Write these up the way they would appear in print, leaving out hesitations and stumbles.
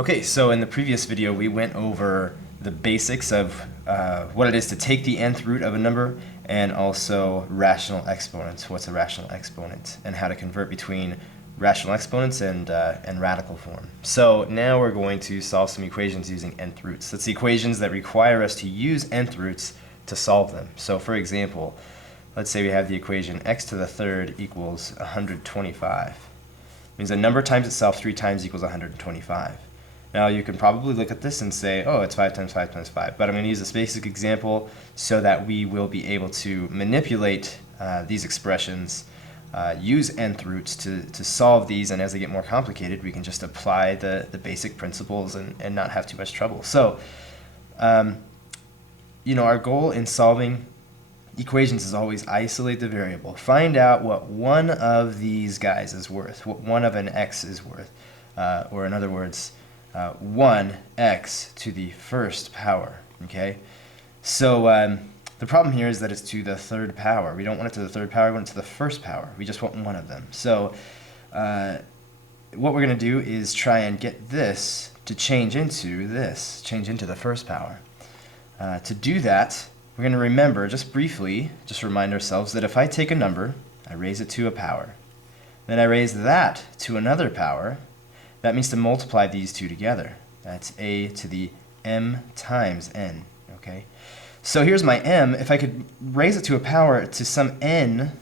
Okay, so in the previous video we went over the basics of what it is to take the nth root of a number and also rational exponents. What's a rational exponent and how to convert between rational exponents and radical form. So now we're going to solve some equations using nth roots. That's the equations that require us to use nth roots to solve them. So for example, let's say we have the equation x to the third equals 125. It means a number times itself 3 times equals 125. Now you can probably look at this and say, oh, it's 5 times 5 times 5. But I'm going to use this basic example so that we will be able to manipulate these expressions, use nth roots to solve these, and as they get more complicated, we can just apply the basic principles and not have too much trouble. So, our goal in solving equations is always isolate the variable. Find out what one of these guys is worth, what one of an x is worth, or in other words, 1x to the first power, okay? So the problem here is that it's to the third power. We don't want it to the third power, we want it to the first power. We just want one of them. So what we're going to do is try and get this to change into this, change into the first power. To do that, we're going to remember, just briefly, just remind ourselves that if I take a number, I raise it to a power, then I raise that to another power. That means to multiply these two together. That's a to the m times n, okay? So here's my m. If I could raise it to a power to some n,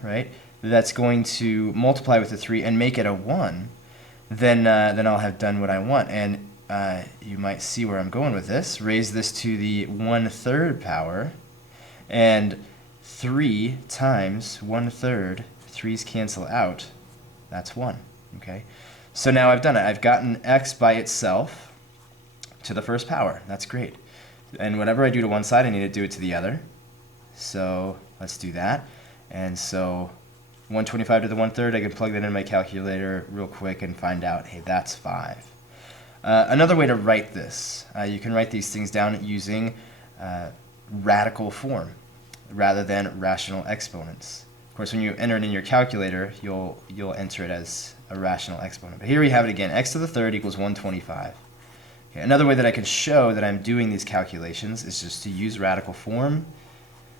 right, that's going to multiply with the 3 and make it a 1, then I'll have done what I want. And you might see where I'm going with this. Raise this to the 1/3 power, and 3 times 1/3, 3's cancel out, that's 1, okay? So now I've done it. I've gotten x by itself to the first power. That's great. And whatever I do to one side, I need to do it to the other. So let's do that. And so 125 to the 1/3, I can plug that in my calculator real quick and find out, hey, that's 5. Another way to write this, you can write these things down using radical form rather than rational exponents. Of course, when you enter it in your calculator, you'll enter it as a rational exponent. But here we have it again. X to the third equals 125. Okay, another way that I can show that I'm doing these calculations is just to use radical form.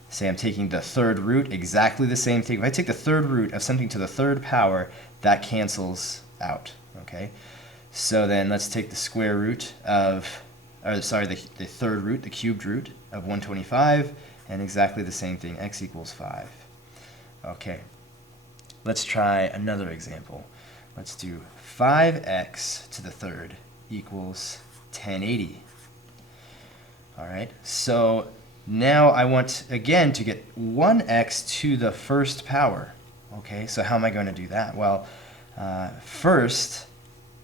Say I'm taking the third root, exactly the same thing. If I take the third root of something to the third power, that cancels out. Okay, so then let's take the square root of, the third root, the cubed root of 125, and exactly the same thing, x equals 5. Okay, let's try another example. Let's do 5x to the third equals 1080. All right, so now I want, again, to get 1x to the first power. Okay, so how am I going to do that? Well, first,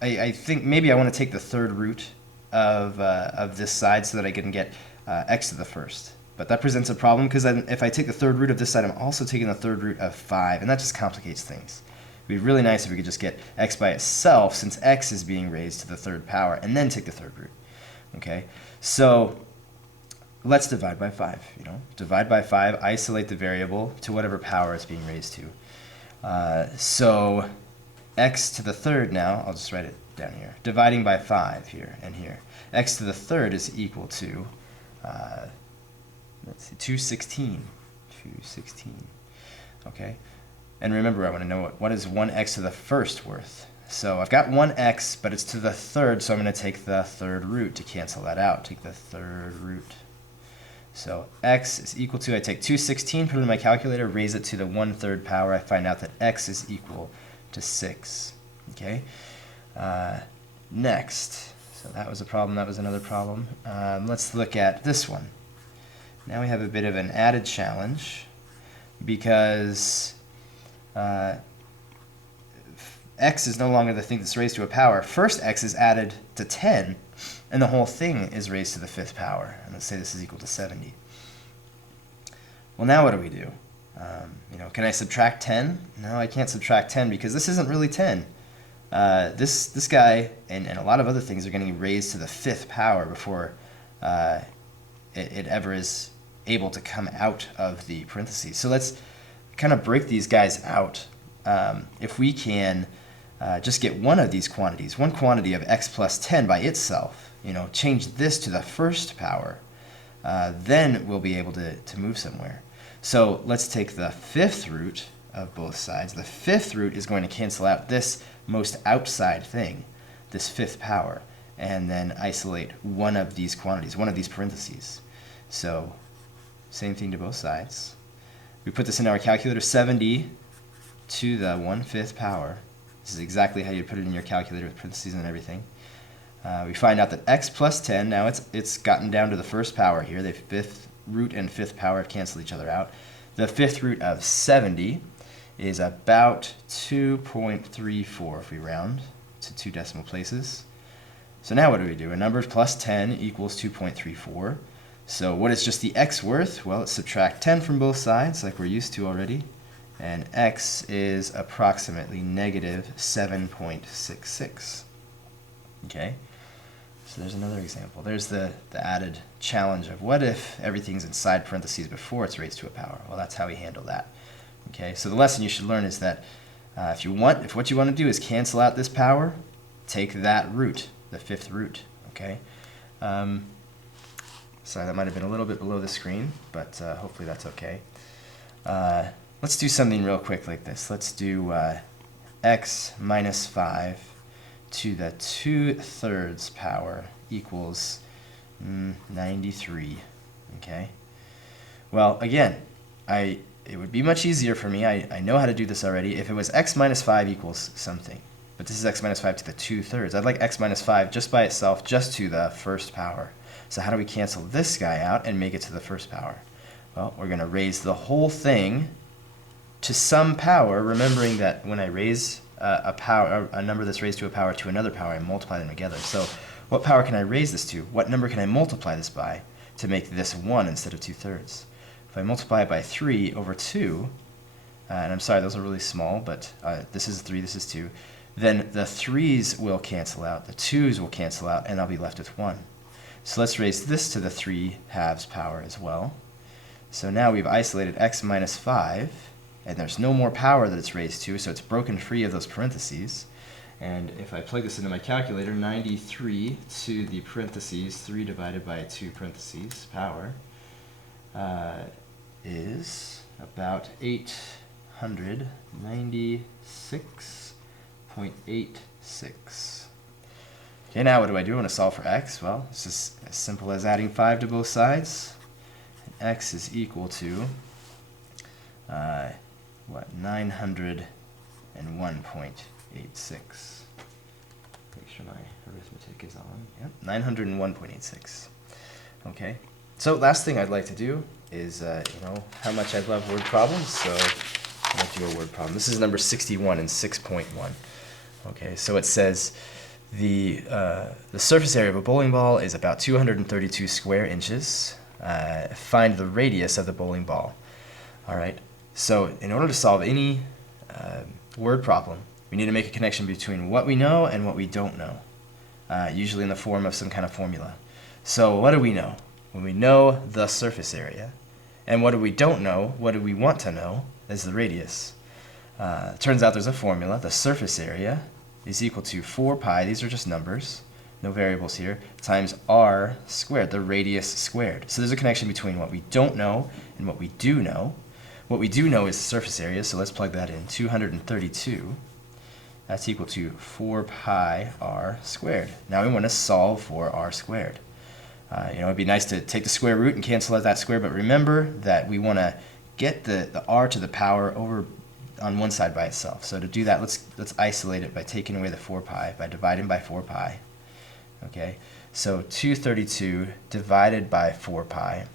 I think maybe I want to take the third root of this side so that I can get x to the first. But that presents a problem because if I take the third root of this side, I'm also taking the third root of 5, and that just complicates things. It would be really nice if we could just get x by itself, since x is being raised to the third power, and then take the third root. Okay, so let's divide by 5. Divide by 5, isolate the variable to whatever power it's being raised to. So x to the third now, I'll just write it down here, dividing by 5 here and here. X to the third is equal to, let's see, 216. 216. Okay. And remember, I want to know what is 1x to the first worth. So I've got 1x, but it's to the third, so I'm going to take the third root to cancel that out. Take the third root. So x is equal to, I take 216, put it in my calculator, raise it to the 1/3 power. I find out that x is equal to 6. Okay. Next. So that was a problem. That was another problem. Let's look at this one. Now we have a bit of an added challenge because x is no longer the thing that's raised to a power. First x is added to 10, and the whole thing is raised to the 5th power. And let's say this is equal to 70. Well, now what do we do? Can I subtract 10? No, I can't subtract 10 because this isn't really 10. This guy and a lot of other things are getting raised to the 5th power before it ever is able to come out of the parentheses. So let's kind of break these guys out. If we can just get one of these quantities, one quantity of x plus 10 by itself, change this to the first power, then we'll be able to move somewhere. So let's take the fifth root of both sides. The fifth root is going to cancel out this most outside thing, this fifth power, and then isolate one of these quantities, one of these parentheses. So same thing to both sides. We put this in our calculator, 70 to the 1/5 power. This is exactly how you put it in your calculator with parentheses and everything. We find out that x plus 10, now it's gotten down to the first power here. The fifth root and fifth power have canceled each other out. The fifth root of 70 is about 2.34 if we round to 2 decimal places. So now what do? A number plus 10 equals 2.34. So what is just the x worth? Well, let's subtract 10 from both sides like we're used to already. And x is approximately negative 7.66. Okay, so there's another example. There's the added challenge of what if everything's inside parentheses before it's raised to a power? Well, that's how we handle that. Okay, so the lesson you should learn is that if what you want to do is cancel out this power, take that root, the fifth root. Okay. Sorry, that might have been a little bit below the screen, but hopefully that's okay. Let's do something real quick like this. Let's do x minus 5 to the 2/3 power equals 93. Okay. Well, again, it would be much easier for me. I know how to do this already. If it was x minus 5 equals something, but this is x minus 5 to the 2/3. I'd like x minus 5 just by itself, just to the first power. So how do we cancel this guy out and make it to the first power? Well, we're going to raise the whole thing to some power, remembering that when I raise a number that's raised to a power to another power, I multiply them together. So what power can I raise this to? What number can I multiply this by to make this 1 instead of 2/3? If I multiply it by 3 over 2, and I'm sorry, those are really small, but this is 3, this is 2, then the 3's will cancel out, the 2's will cancel out, and I'll be left with 1. So let's raise this to the 3/2 power as well. So now we've isolated x minus 5, and there's no more power that it's raised to, so it's broken free of those parentheses. And if I plug this into my calculator, 93 to the parentheses, 3 divided by 2 parentheses, power, is about 896.86. Okay, now what do? I want to solve for x. Well, it's just as simple as adding 5 to both sides. And x is equal to, 901.86. Make sure my arithmetic is on. Yep, 901.86. Okay, so last thing I'd like to do is, how much I love word problems, so I'm going to do a word problem. This is number 61 in 6.1. Okay, so it says, the surface area of a bowling ball is about 232 square inches. Find the radius of the bowling ball. All right. So in order to solve any word problem, we need to make a connection between what we know and what we don't know, usually in the form of some kind of formula. So what do we know? When we know the surface area. And what do we don't know? What do we want to know? Is the radius. It turns out there's a formula. The surface area is equal to 4 pi, these are just numbers, no variables here, times r squared, the radius squared. So there's a connection between what we don't know and what we do know. What we do know is the surface area, so let's plug that in. 232, that's equal to 4 pi r squared. Now we want to solve for r squared. It'd be nice to take the square root and cancel out that square, but remember that we want to get the r to the power over on one side by itself. So to do that, let's isolate it by taking away the 4 pi, by dividing by 4 pi. Okay, so 232 divided by 4 pi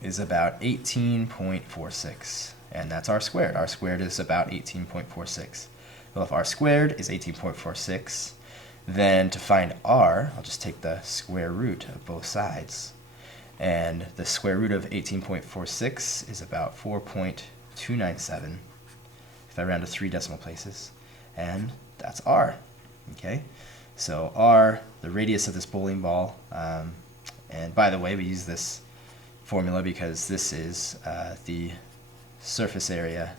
is about 18.46, and that's r squared. R squared is about 18.46. Well, if r squared is 18.46, then to find r, I'll just take the square root of both sides, and the square root of 18.46 is about 4.297. If I round to 3 decimal places, and that's r. Okay, so r, the radius of this bowling ball, and by the way, we use this formula because this is the surface area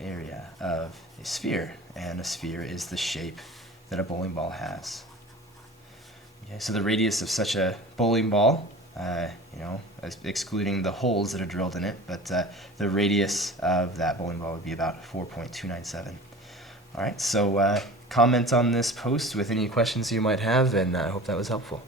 area of a sphere, and a sphere is the shape that a bowling ball has. Okay, so the radius of such a bowling ball, excluding the holes that are drilled in it, but the radius of that bowling ball would be about 4.297. All right, so comment on this post with any questions you might have, and I hope that was helpful.